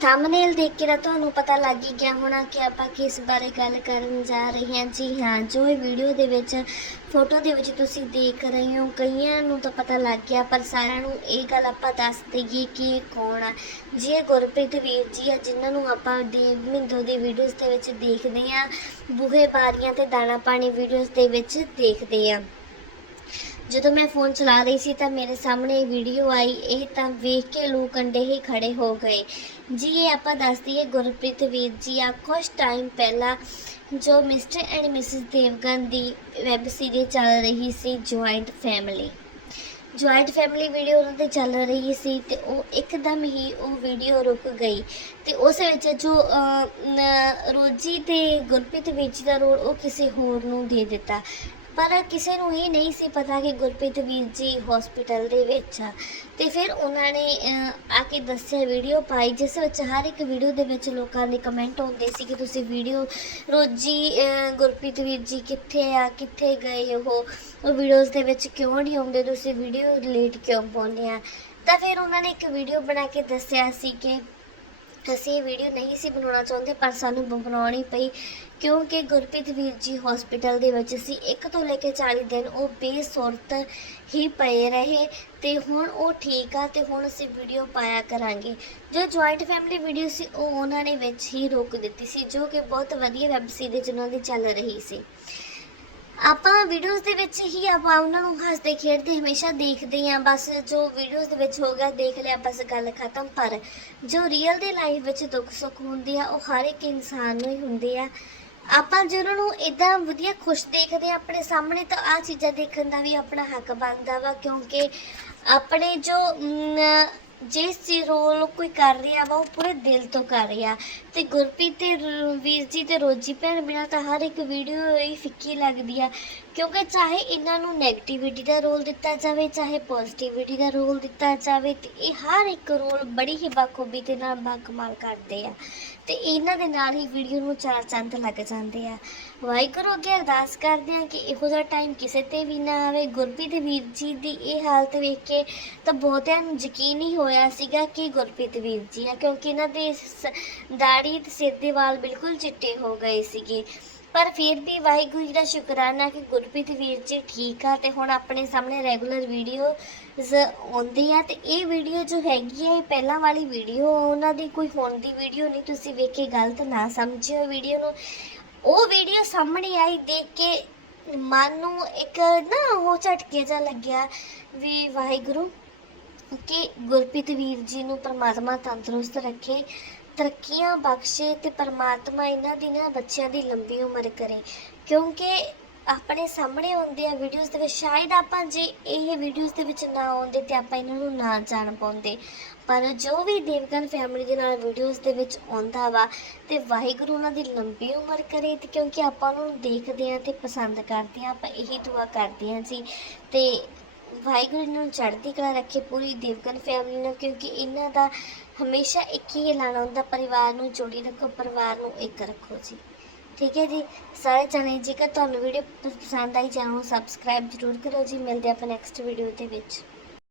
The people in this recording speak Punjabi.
ਥੰਬਨੇਲ ਦੇਖ ਕੇ ਤਾਂ ਤੁਹਾਨੂੰ ਪਤਾ ਲੱਗ ਹੀ ਗਿਆ ਹੋਣਾ ਕਿ ਆਪਾਂ ਕਿਸ ਬਾਰੇ ਗੱਲ ਕਰਨ ਜਾ ਰਹੇ ਹਾਂ। ਜੀ ਹਾਂ, ਜੋ ਇਹ ਵੀਡੀਓ ਦੇ ਵਿੱਚ ਫੋਟੋ ਦੇ ਵਿੱਚ ਤੁਸੀਂ ਦੇਖ ਰਹੇ ਹੋ, ਕਈਆਂ ਨੂੰ ਤਾਂ ਪਤਾ ਲੱਗ ਗਿਆ, ਪਰ ਸਾਰਿਆਂ ਨੂੰ ਇਹ ਗੱਲ ਆਪਾਂ ਦੱਸ ਦਈਏ ਕਿ ਇਹ ਕੌਣ ਆ। ਜੀ ਇਹ ਗੁਰਪ੍ਰੀਤ ਵੀਰ ਜੀ ਆ, ਜਿਨ੍ਹਾਂ ਨੂੰ ਆਪਾਂ ਦੇਵ ਮਿੰਦੋ ਦੀ ਵੀਡੀਓਜ਼ ਦੇ ਵਿੱਚ ਦੇਖਦੇ ਆ ਬੂਹੇ ਬਾਰੀਆਂ ਤੇ ਦਾਣਾ ਪਾਣੀ ਵੀਡੀਓਜ਼ ਦੇ ਵਿੱਚ ਦੇਖਦੇ ਆ ਜਦੋਂ ਮੈਂ ਫੋਨ ਚਲਾ ਰਹੀ ਸੀ ਤਾਂ ਮੇਰੇ ਸਾਹਮਣੇ ਵੀਡੀਓ ਆਈ, ਇਹ ਤਾਂ ਵੇਖ ਕੇ ਲੋਕ ਕੰਡੇ ਹੀ ਖੜੇ ਹੋ ਗਏ। ਜੀ, ਇਹ ਆਪਾਂ ਦੱਸ ਦਈਏ, ਗੁਰਪ੍ਰੀਤ ਵੀਰ ਜੀ ਆ ਕੁਝ ਟਾਈਮ ਪਹਿਲਾਂ ਜੋ ਮਿਸਟਰ ਐਂਡ ਮਿਸਿਸ ਦੇਵਗਨ ਦੀ ਵੈਬ ਸੀਰੀਜ਼ ਚੱਲ ਰਹੀ ਸੀ joint family joint family video ਉਹਨਾਂ ਤੇ ਚੱਲ ਰਹੀ ਸੀ ਤੇ ਉਹ ਇੱਕਦਮ ਹੀ ਉਹ ਵੀਡੀਓ ਰੁਕ ਗਈ। ਤੇ ਉਸ ਵਿੱਚ ਜੋ ਰੋਜੀ ਤੇ ਗੁਰਪ੍ਰੀਤ ਵੀਰ ਜੀ ਦਾ ਰੋਲ ਉਹ ਕਿਸੇ ਹੋਰ ਨੂੰ ਦੇ ਦਿੱਤਾ। ਪਰ ਕਿਸੇ ਨੂੰ ਇਹ ਨਹੀਂ ਸੀ ਪਤਾ ਕਿ ਗੁਰਪ੍ਰੀਤ ਵੀਰ ਜੀ ਹਸਪੀਟਲ ਦੇ ਵਿੱਚ ਆ। ਤੇ ਫਿਰ ਉਹਨਾਂ ਨੇ ਆ ਕੇ ਦੱਸਿਆ ਵੀਡੀਓ ਪਾਈ, ਜਿਸ ਵਿੱਚ ਹਰ ਇੱਕ ਵੀਡੀਓ ਦੇ ਵਿੱਚ ਲੋਕਾਂ ਦੇ ਕਮੈਂਟ ਆਉਂਦੇ ਸੀ ਕਿ ਤੁਸੀਂ ਵੀਡੀਓ ਰੋਜੀ ਗੁਰਪ੍ਰੀਤ ਵੀਰ ਜੀ ਕਿੱਥੇ ਆ, ਕਿੱਥੇ ਗਏ ਉਹ ਉਹ ਵੀਡੀਓਜ਼ ਦੇ ਵਿੱਚ ਕਿਉਂ ਨਹੀਂ ਆਉਂਦੇ? ਤੁਸੀਂ ਵੀਡੀਓ ਡਿਲੀਟ ਕਿਉਂ ਪਾਉਂਦੇ ਆ? ਤਾਂ ਫਿਰ ਉਹਨਾਂ ਨੇ ਇੱਕ ਵੀਡੀਓ ਬਣਾ ਕੇ ਦੱਸਿਆ ਸੀ ਕਿ ਅਸੀਂ ਇਹ ਵੀਡੀਓ ਨਹੀਂ ਸੀ ਬਣਾਉਣਾ ਚਾਹੁੰਦੇ, ਪਰ ਸਾਨੂੰ ਬਣਾਉਣੀ ਪਈ ਕਿਉਂਕਿ ਗੁਰਪ੍ਰੀਤ ਵੀਰ ਜੀ ਹਸਪੀਟਲ ਦੇ ਵਿੱਚ ਸੀ। ਇੱਕ ਤੋਂ ਲੈ ਕੇ 40 ਦਿਨ ਉਹ ਬੇਸੁਰਤ ਹੀ ਪਏ ਰਹੇ ਤੇ ਹੁਣ ਉਹ ਠੀਕ ਆ ਤੇ ਹੁਣ ਅਸੀਂ ਵੀਡੀਓ ਪਾਇਆ ਕਰਾਂਗੇ। ਜੋ ਜੁਆਇੰਟ ਫੈਮਿਲੀ ਵੀਡੀਓ ਸੀ, ਉਹ ਉਹਨਾਂ ਨੇ ਵਿੱਚ ਹੀ ਰੋਕ ਦਿੱਤੀ ਸੀ, ਜੋ ਕਿ ਬਹੁਤ ਵਧੀਆ ਵੈਬ ਸੀਰੀਜ਼ ਉਹਨਾਂ ਦੀ ਚੱਲ ਰਹੀ ਸੀ। ਆਪਾਂ ਵੀਡੀਓਜ਼ ਦੇ ਵਿੱਚ ਹੀ ਆਪਾਂ ਉਹਨਾਂ ਨੂੰ ਹੱਸਦੇ ਖੇਡਦੇ ਹਮੇਸ਼ਾ ਦੇਖਦੇ ਹਾਂ, ਬਸ ਜੋ ਵੀਡੀਓਜ਼ ਦੇ ਵਿੱਚ ਹੋ ਗਿਆ ਦੇਖ ਲਿਆ, ਬਸ ਗੱਲ ਖਤਮ। ਪਰ ਜੋ ਰੀਅਲ ਦੇ ਲਾਈਫ ਵਿੱਚ ਦੁੱਖ ਸੁੱਖ ਹੁੰਦੇ ਆ, ਉਹ ਹਰ ਇੱਕ ਇਨਸਾਨ ਨੂੰ ਹੀ ਹੁੰਦੇ ਆ। ਆਪਾਂ ਜੇ ਉਹਨਾਂ ਨੂੰ ਇਦਾਂ ਵਧੀਆ ਖੁਸ਼ ਦੇਖਦੇ ਆ ਆਪਣੇ ਸਾਹਮਣੇ, ਤਾਂ ਆ ਚੀਜ਼ਾਂ ਦੇਖਣ ਦਾ ਵੀ ਆਪਣਾ ਹੱਕ ਬਣਦਾ ਵਾ, ਕਿਉਂਕਿ ਆਪਣੇ ਜੋ ਜਿਸ ਚੀਜ਼ ਰੋਲ ਕੋਈ ਕਰ ਰਿਹਾ ਵਾ, ਉਹ ਪੂਰੇ ਦਿਲ ਤੋਂ ਕਰ ਰਿਹਾ। ਤੇ ਗੁਰਪ੍ਰੀਤ ਤੇ ਰ- ਵੀਰ ਜੀ ਤੇ ਰੋਜੀ ਭੈਣ ਬਿਨਾਂ ਤਾਂ ਹਰ ਇੱਕ ਵੀਡੀਓ ਹੀ ਫਿੱਕੀ ਲੱਗਦੀ ਆ। ਕਿਉਂਕਿ ਚਾਹੇ ਇਹਨਾਂ ਨੂੰ 네ਗੇਟਿਵਿਟੀ ਦਾ ਰੋਲ ਦਿੱਤਾ ਜਾਵੇ, ਚਾਹੇ ਪੋਜ਼ਿਟਿਵਿਟੀ ਦਾ ਰੋਲ ਦਿੱਤਾ ਜਾਵੇ, ਤੇ ਇਹ ਹਰ ਇੱਕ ਰੋਲ ਬੜੀ ਹੀ ਬਾਖੂਬੀ ਦੇ ਨਾਲ ਬਾਕਮਾਲ ਕਰਦੇ ਆ। ਤੇ ਇਹਨਾਂ ਦੇ ਨਾਲ ਹੀ ਵੀਡੀਓ ਨੂੰ ਚਾਰ ਚੰਦ ਲੱਗ ਜਾਂਦੇ ਆ। ਵਾਹਿਗੁਰੂ ਅੱਗੇ ਅਰਦਾਸ ਕਰਦੇ ਆ ਕਿ ਇਹੋ ਜਿਹਾ ਟਾਈਮ ਕਿਸੇ ਤੇ ਵੀ ਨਾ ਆਵੇ। ਗੁਰਪ੍ਰੀਤ ਵੀਰ ਜੀ ਦੀ ਇਹ ਹਾਲਤ ਵੇਖ ਕੇ ਤਾਂ ਬਹੁਤਿਆਂ ਨੂੰ ਯਕੀਨ ਹੀ ਹੋਇਆ ਸੀਗਾ ਕਿ ਗੁਰਪ੍ਰੀਤ ਵੀਰ ਜੀ ਆ, ਕਿਉਂਕਿ ਇਹਨਾਂ ਦੇ ਸ- ਦਾੜੀ ਤੇ ਸਿਰ ਦੇ ਵਾਲ ਬਿਲਕੁਲ ਚਿੱਟੇ ਹੋ ਗਏ ਸੀਗੇ। ਪਰ ਫਿਰ ਵੀ ਵਾਹਿਗੁਰੂ ਜੀ ਦਾ ਸ਼ੁਕਰਾਨਾ ਕਿ ਗੁਰਪ੍ਰੀਤ ਵੀਰ ਜੀ ਠੀਕ ਆ ਤੇ ਹੁਣ ਆਪਣੇ ਸਾਹਮਣੇ ਰੈਗੂਲਰ ਵੀਡੀਓ ਆਉਂਦੀ ਆ ਤੇ ਇਹ ਵੀਡੀਓ ਜੋ ਹੈਗੀ ਆ, ਇਹ ਪਹਿਲਾਂ ਵਾਲੀ ਵੀਡੀਓ, ਉਹਨਾਂ ਦੀ ਕੋਈ ਹੁਣ ਦੀ ਵੀਡੀਓ ਨਹੀਂ, ਤੁਸੀਂ ਵੇਖ ਕੇ ਗਲਤ ਨਾ ਸਮਝਿਓ ਵੀਡੀਓ ਨੂੰ। ਉਹ ਵੀਡੀਓ ਸਾਹਮਣੇ ਆਈ ਦੇਖ ਕੇ ਮਨ ਨੂੰ ਇੱਕ ਨਾ ਉਹ ਝਟਕੇ ਜਿਹਾ ਲੱਗਿਆ ਵੀ ਵਾਹਿਗੁਰੂ ਕਿ ਗੁਰਪ੍ਰੀਤ ਵੀਰ ਜੀ ਨੂੰ ਪਰਮਾਤਮਾ ਤੰਦਰੁਸਤ ਰੱਖੇ, ਤਰੱਕੀਆਂ ਬਖਸ਼ੇ ਤੇ ਪਰਮਾਤਮਾ ਇਹਨਾਂ ਦੀ ਨਾ ਬੱਚਿਆਂ ਦੀ ਲੰਬੀ ਉਮਰ ਕਰੇ। ਕਿਉਂਕਿ ਆਪਣੇ ਸਾਹਮਣੇ ਆਉਂਦੇ ਆ ਵੀਡੀਓਜ਼ ਦੇ ਵਿੱਚ, ਸ਼ਾਇਦ ਆਪਾਂ ਜੇ ਇਹ ਵੀਡੀਓਜ਼ ਦੇ ਵਿੱਚ ਨਾ ਆਉਂਦੇ ਤੇ ਆਪਾਂ ਇਹਨਾਂ ਨੂੰ ਨਾ ਜਾਣ ਪਾਉਂਦੇ। ਪਰ ਜੋ ਵੀ ਦੇਵਗਨ ਫੈਮਿਲੀ ਦੇ ਨਾਲ ਵੀਡੀਓਜ਼ ਦੇ ਵਿੱਚ ਆਉਂਦਾ ਵਾ ਤੇ ਵਾਹਿਗੁਰੂ ਉਹਨਾਂ ਦੀ ਲੰਬੀ ਉਮਰ ਕਰੇ ਤੇ ਕਿਉਂਕਿ ਆਪਾਂ ਉਹਨਾਂ ਨੂੰ ਦੇਖਦੇ ਆ ਤੇ ਪਸੰਦ ਕਰਦੇ ਆ, ਆਪਾਂ ਇਹੀ ਦੁਆ ਕਰਦੇ ਆ ਜੀ। ਤੇ ਵਾਹਿਗੁਰੂ ਨੂੰ ਚੜ੍ਹਦੀ ਕਲਾ ਰੱਖੇ ਪੂਰੀ ਦੇਵਗਨ ਫੈਮਿਲੀ ਨੂੰ ਕਿਉਂਕਿ ਇਹਨਾਂ ਦਾ ਹਮੇਸ਼ਾ ਇੱਕ ਹੀ ਐਲਾਨ ਹੁੰਦਾ ਪਰਿਵਾਰ ਨੂੰ ਜੋੜੀ ਰੱਖੋ, ਪਰਿਵਾਰ ਨੂੰ ਇੱਕ ਰੱਖੋ ਜੀ। ਠੀਕ ਹੈ ਜੀ? ਸਾਰੇ ਜਣੇ, ਜੇਕਰ ਤੁਹਾਨੂੰ ਵੀਡੀਓ ਪਸੰਦ ਆਈ, ਚੈਨਲ ਨੂੰ ਸਬਸਕ੍ਰਾਈਬ ਜ਼ਰੂਰ ਕਰੋ ਜੀ। ਮਿਲਦੇ ਆਪਾਂ ਨੈਕਸਟ ਵੀਡੀਓ ਦੇ ਵਿੱਚ।